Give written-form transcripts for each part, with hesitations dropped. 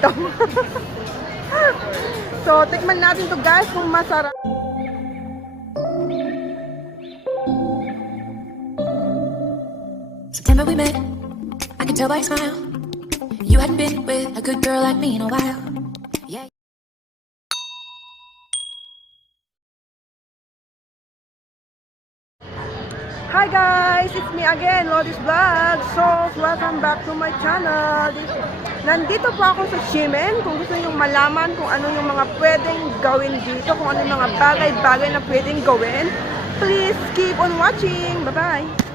dito. So, tikman natin to guys kung masarap. September we met, I could tell by your smile. You hadn't been with a good girl like me in a while. Yeah. Hi guys! It's me again, Lolis Vlog. So, welcome back to my channel. Nandito po ako sa Ximen. Kung gusto nyo malaman kung ano yung mga pwedeng gawin dito, kung ano yung mga bagay-bagay na pwedeng gawin, please keep on watching. Bye-bye!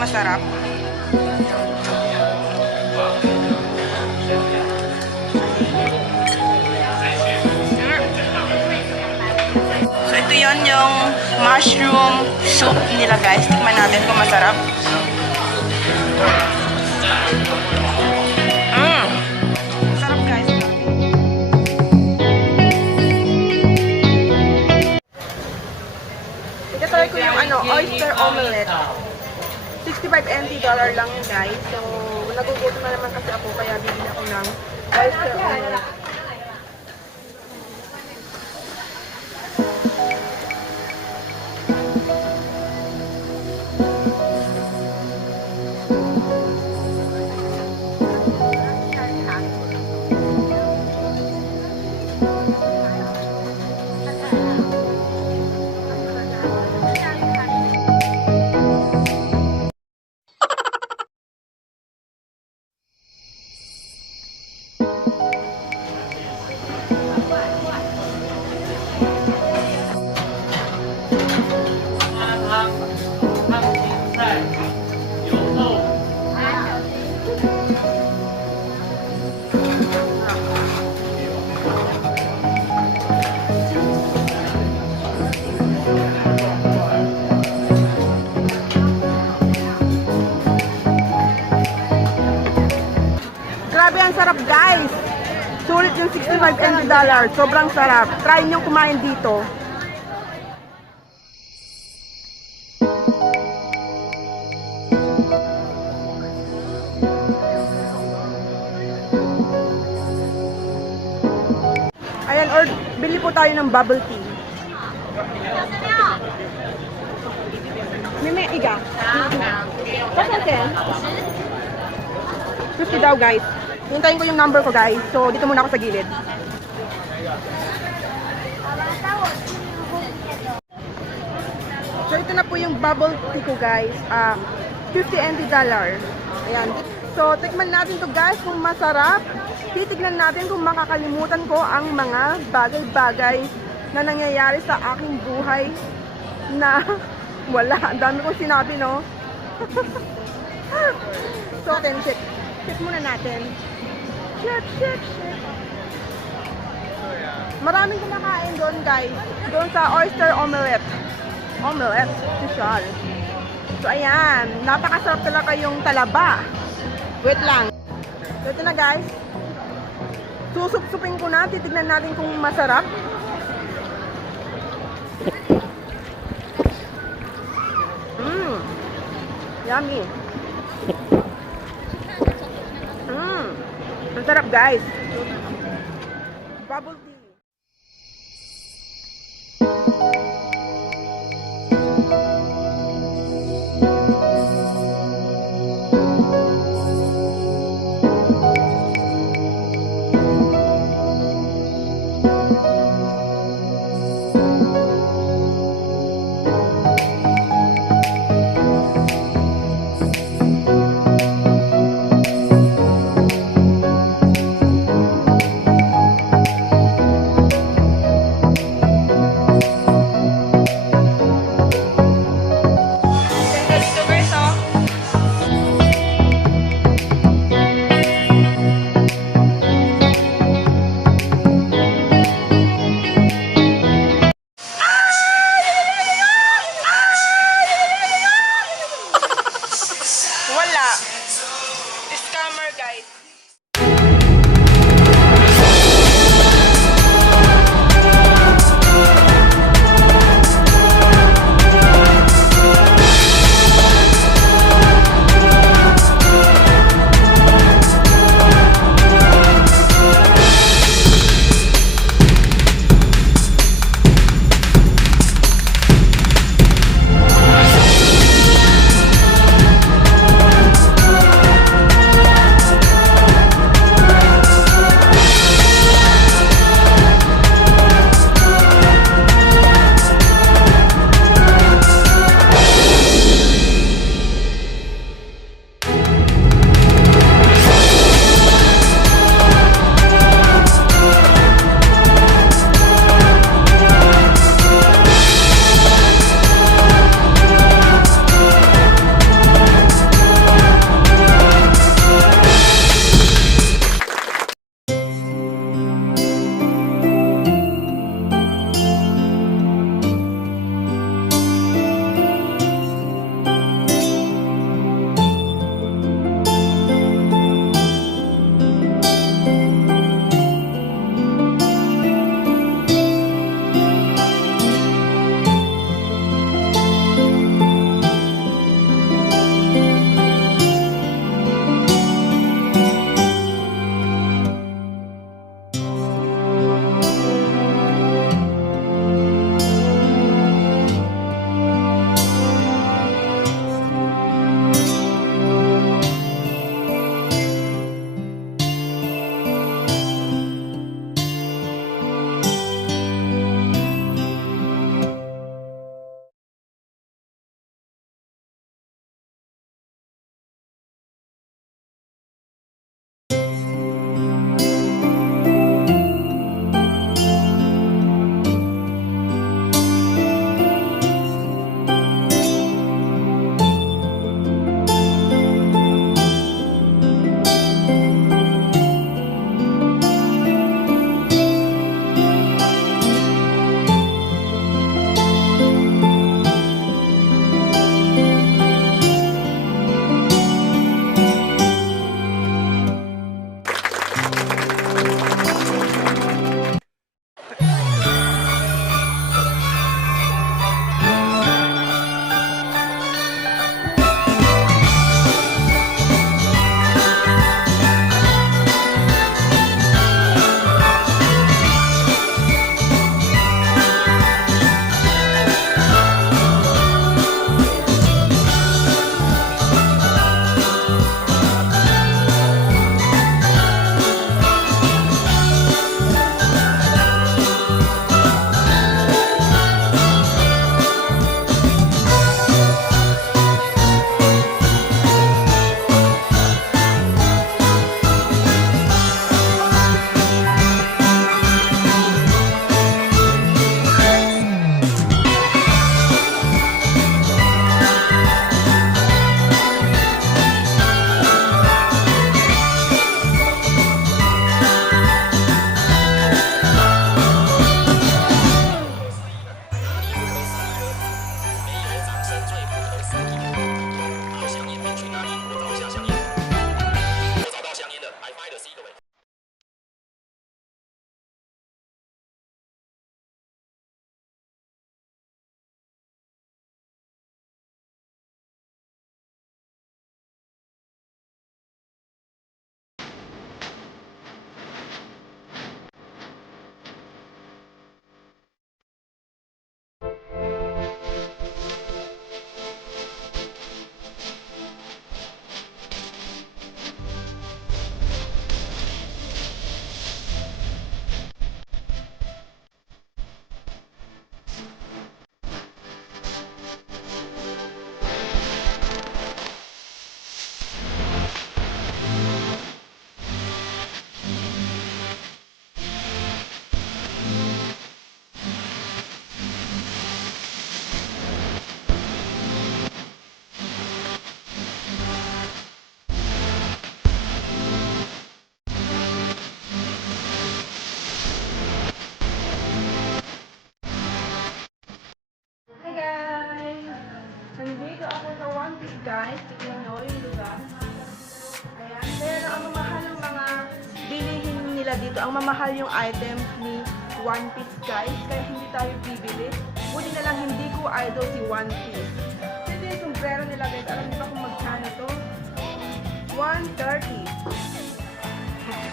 Masarap. So ito yon yung mushroom soup nila guys. Tikman natin kung masarap. Masarap guys. Ito ko yung oyster omelette. 65 NT dollar lang yun guys. So, nagugutom na naman kasi ako kaya bibili ako ng oyster omelette. Grabe ang sarap guys! Sulit yung 65 NT dollar. Sobrang sarap. Try nyo kumain dito. Ayan, or bili po tayo ng bubble tea. May iga. Kasan sen? 50 daw guys. Hintayin ko yung number ko guys. So dito muna ako sa gilid. So ito na po yung bubble tea ko guys. 50 NT dollar. Ayan. So tikman natin to guys kung masarap. Titignan natin kung makakalimutan ko ang mga bagay-bagay na nangyayari sa aking buhay na Wala. Ang dami kong sinabi, no? So, check. Check muna natin. Check. Maraming kumakain doon, guys. Doon sa oyster omelette. Omelette. Social. So, ayan. Napakasarap talaga yung talaba. Wait lang. So, ito na, guys. Susup-supin ko na. Titignan natin kung masarap. Yummy. Ang sarap, guys. Bubble tea. guys. Tignan nyo yung lugar. Ayan. Pero ang mamahal ng mga bilihin nila dito, ang mamahal yung items ni One Piece guys. Kaya hindi tayo bibili. Buti na lang hindi ko idol si One Piece. Ito yung sombrero nila guys. Alam niyo ba kung magkano to? 130.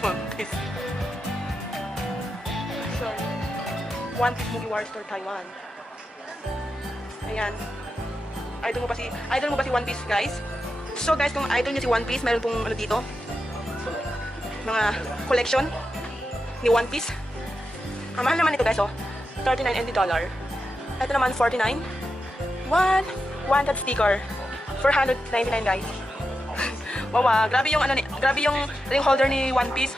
One Piece. Sorry. One Piece Movie War Store Taiwan. Ayan. Idol mo ba si One Piece, guys? So guys, kung idol niyo si One Piece, meron pong ano dito, mga collection ni One Piece. Ang mahal naman ito guys, oh. $39 NT. Ito naman 49. Wanted sticker. 499 guys. Wow, grabe yung grabe yung ring holder ni One Piece.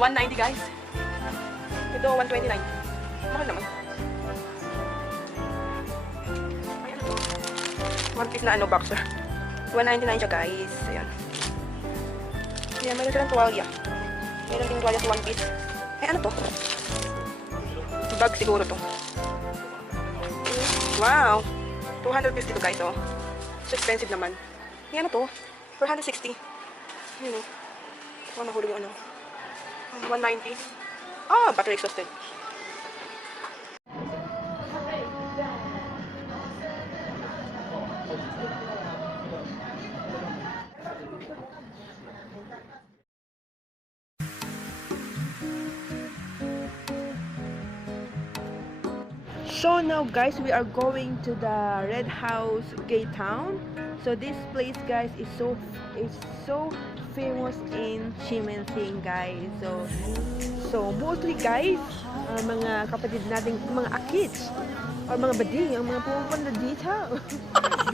190 guys. Ito 129. Mahal naman. Ay, ano to? One Piece na boxer. 199 siya guys. Ayan. Ayan, mayroon silang tuwalya. Mayroon din tuwalya sa One Piece. Ay, ano to? Bag siguro to. Wow! 250 to guys, oh. So expensive naman. Ay, ano to? 460. Ayun, oh. Oh, nahulog yung ano. 190. Ah, battery exhausted. So now guys, we are going to the Red House Gay Town. So this place guys is so famous in Chimenting guys. So mostly guys, mga kapatid nating mga akits or mga bading ang mga pupunta dito.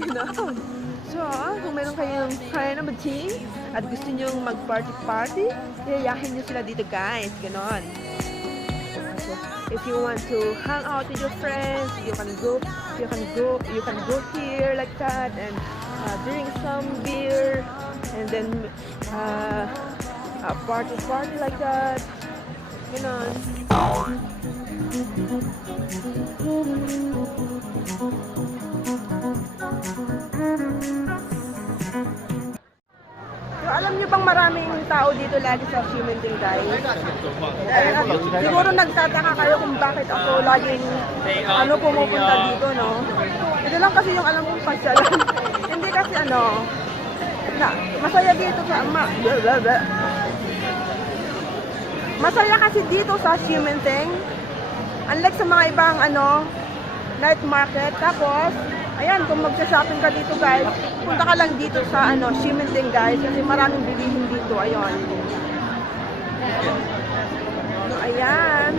Ganon. So kung meron kayong kaya na bading at gusto nyo mag-party-party, yayahin nyo sila dito guys. Ganon. If you want to hang out with your friends, you can go here like that and drink some beer and then party like that. You know. So, alam niyo bang maraming tao dito lagi sa Chimenting guys? Siguro nagtataka kayo kung bakit ako laging pumupunta dito, no? Ito lang kasi yung alam kong pasyalan. Hindi kasi masaya dito sa masaya kasi dito sa Chimenting. Unlike sa mga ibang night market. Tapos, ayan, kung magsa-shopping ka dito guys, punta ka lang dito sa Chimenting guys kasi maraming bilihin dito. Ayun. Ayan.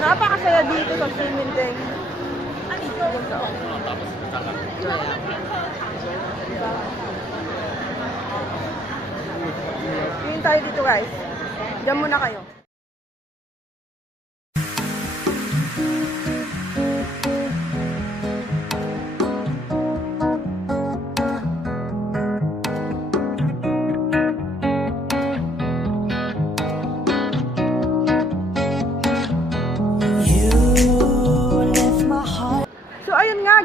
Napakasaya dito sa Chimenting. Yun tayo dito guys. Diyan muna kayo.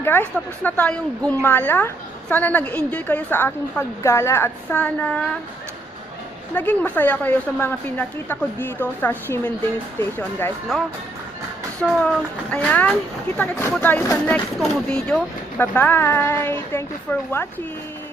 Guys, tapos na tayong gumala. Sana nag-enjoy kayo sa aking paggala at sana naging masaya kayo sa mga pinakita ko dito sa Chimenting Station guys, no? So, ayan, kita-kits po tayo sa next kong video. Bye-bye! Thank you for watching!